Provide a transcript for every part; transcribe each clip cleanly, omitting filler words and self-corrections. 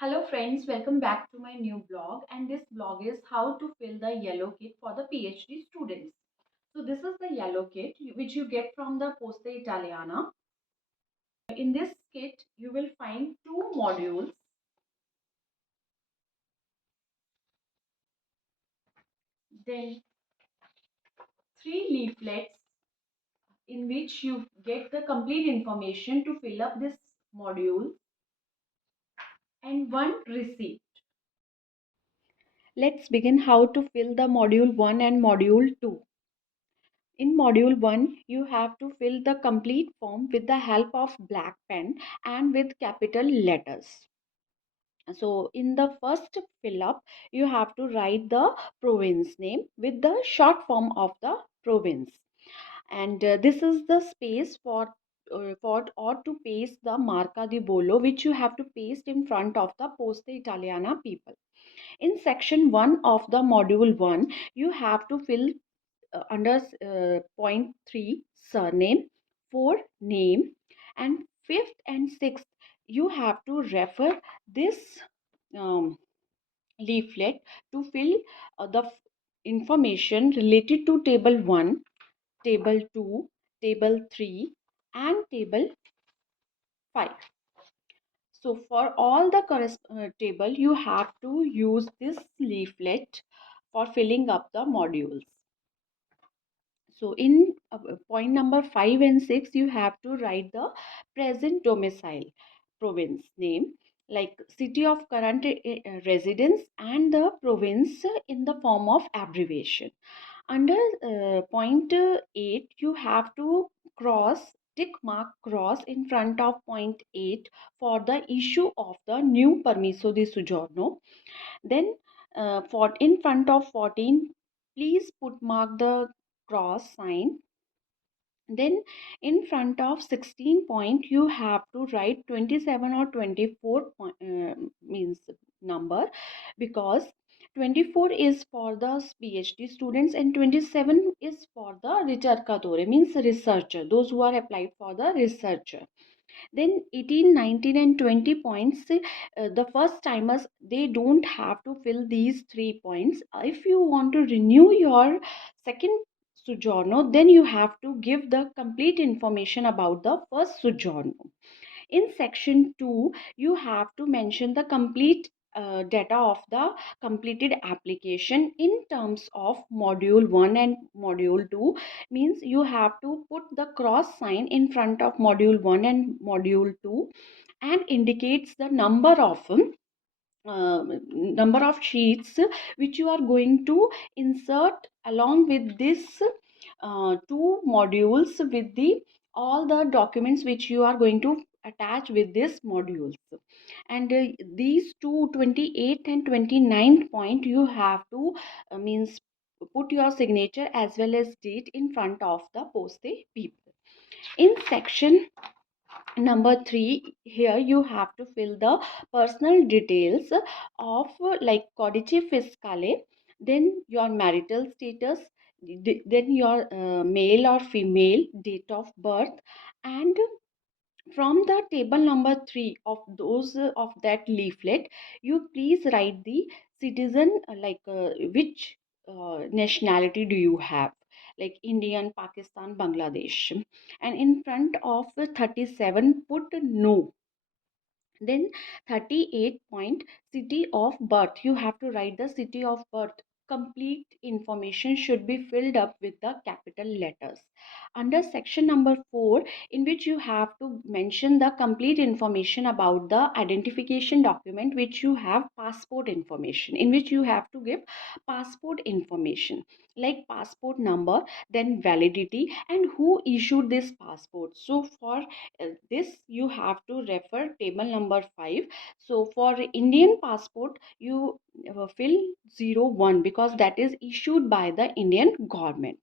Hello friends, welcome back to my new blog, and this blog is how to fill the yellow kit for the PhD students. So this is the yellow kit which you get from the Posta Italiana. In this kit you will find two modules, then three leaflets in which you get the complete information to fill up this module, and one receipt. Let's begin how to fill the module 1 and module 2. In module 1, you have to fill the complete form with the help of black pen and with capital letters. So in the first fill up, you have to write the province name with the short form of the province. And this is the space for or to paste the Marca di bollo, which you have to paste in front of the Posta Italiana people. In section 1 of the module 1, you have to fill under point 3 surname, 4 name, and 5th and 6th you have to refer this um, leaflet to fill the information related to table 1, table 2, table 3, and table 5. So for all the table you have to use this leaflet for filling up the modules. So in point number 5 and 6, you have to write the present domicile province name, like city of current residence and the province in the form of abbreviation. Under point 8, you have to tick mark cross in front of point 8 for the issue of the new Permisso di soggiorno. Then for in front of 14, please put mark the cross sign. Then in front of 16 point, you have to write 27 or 24 means number, because 24 is for the PhD students and 27 is for the ricercatore, means researcher, those who are applied for the researcher. Then 18, 19 and 20 points, the first timers, they don't have to fill these 3 points. If you want to renew your second suggiorno, then you have to give the complete information about the first suggiorno. In section 2, you have to mention the complete data of the completed application in terms of module 1 and module 2, means you have to put the cross sign in front of module 1 and module 2 and indicates the number of sheets which you are going to insert along with this two modules, with the all the documents which you are going to attach with this modules. And these two 28 and 29 point, you have to means put your signature as well as date in front of the poste people. In section number 3, here you have to fill the personal details of like Codice Fiscale, then your marital status, then your male or female date of birth, and from the table number 3 of those of that leaflet, you please write the citizen, which nationality do you have, like Indian, Pakistan, Bangladesh. And in front of 37, put no. Then 38 point, city of birth, you have to write the city of birth. Complete information should be filled up with the capital letters. Under section number 4, in which you have to mention the complete information about the identification document, which you have passport information, in which you have to give passport information like passport number, then validity, and who issued this passport. So for this you have to refer table number 5. So for Indian passport, you fill 01, because that is issued by the Indian government.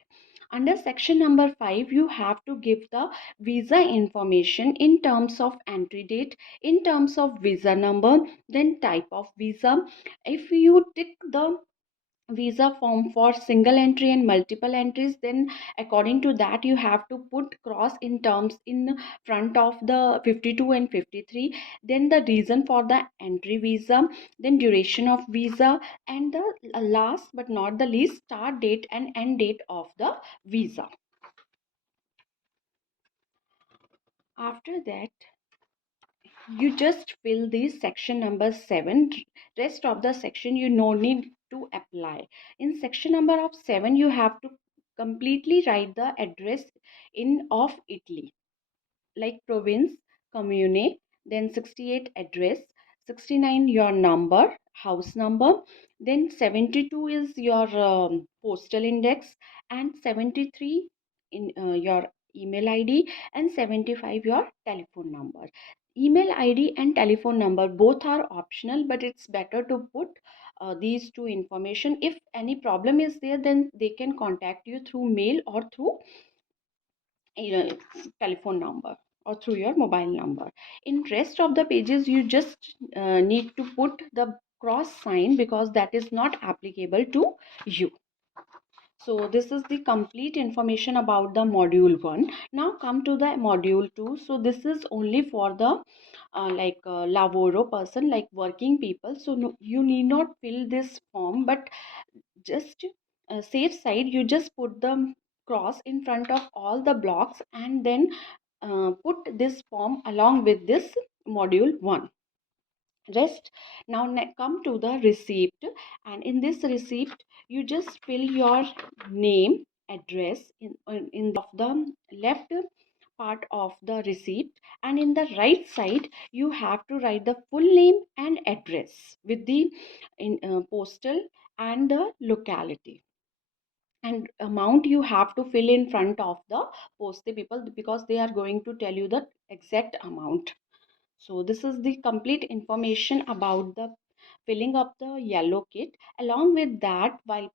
Under section number 5, you have to give the visa information in terms of entry date, in terms of visa number, then type of visa. If you tick the visa form for single entry and multiple entries, then according to that you have to put cross in terms in front of the 52 and 53, then the reason for the entry visa, then duration of visa, and the last but not the least, start date and end date of the visa. After that, you just fill this section number 7. Rest of the section you no need to apply. In section number of 7, you have to completely write the address in of Italy, like province, commune, then 68 address, 69 your number, house number, then 72 is your postal index, and 73 in your email id, and 75 your telephone number. Email id and telephone number both are optional, but it's better to put these two information. If any problem is there, then they can contact you through mail or through your telephone number or through your mobile number. In rest of the pages you just need to put the cross sign, because that is not applicable to you. So this is the complete information about the module 1. Now come to the module 2. So this is only for the lavoro person, like working people. So no, you need not fill this form, but just safe side, you just put the cross in front of all the blocks, and then put this form along with this module 1. Rest. Now come to the receipt, and in this receipt you just fill your name, address in of the left part of the receipt, and in the right side you have to write the full name and address with the postal and the locality, and amount you have to fill in front of the poste people, because they are going to tell you the exact amount. So this is the complete information about the filling up the yellow kit. Along with that, while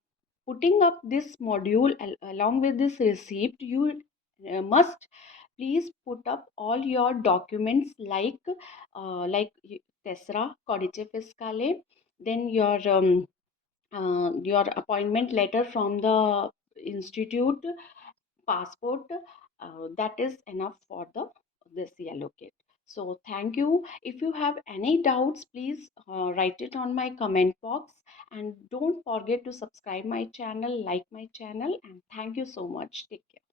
putting up this module along with this receipt, you must please put up all your documents Tessera, Codice Fiscale, then your appointment letter from the institute, passport. That is enough for the this yellow kit. So thank you. If you have any doubts, please write it on my comment box, and don't forget to subscribe my channel, like my channel, and thank you so much. Take care.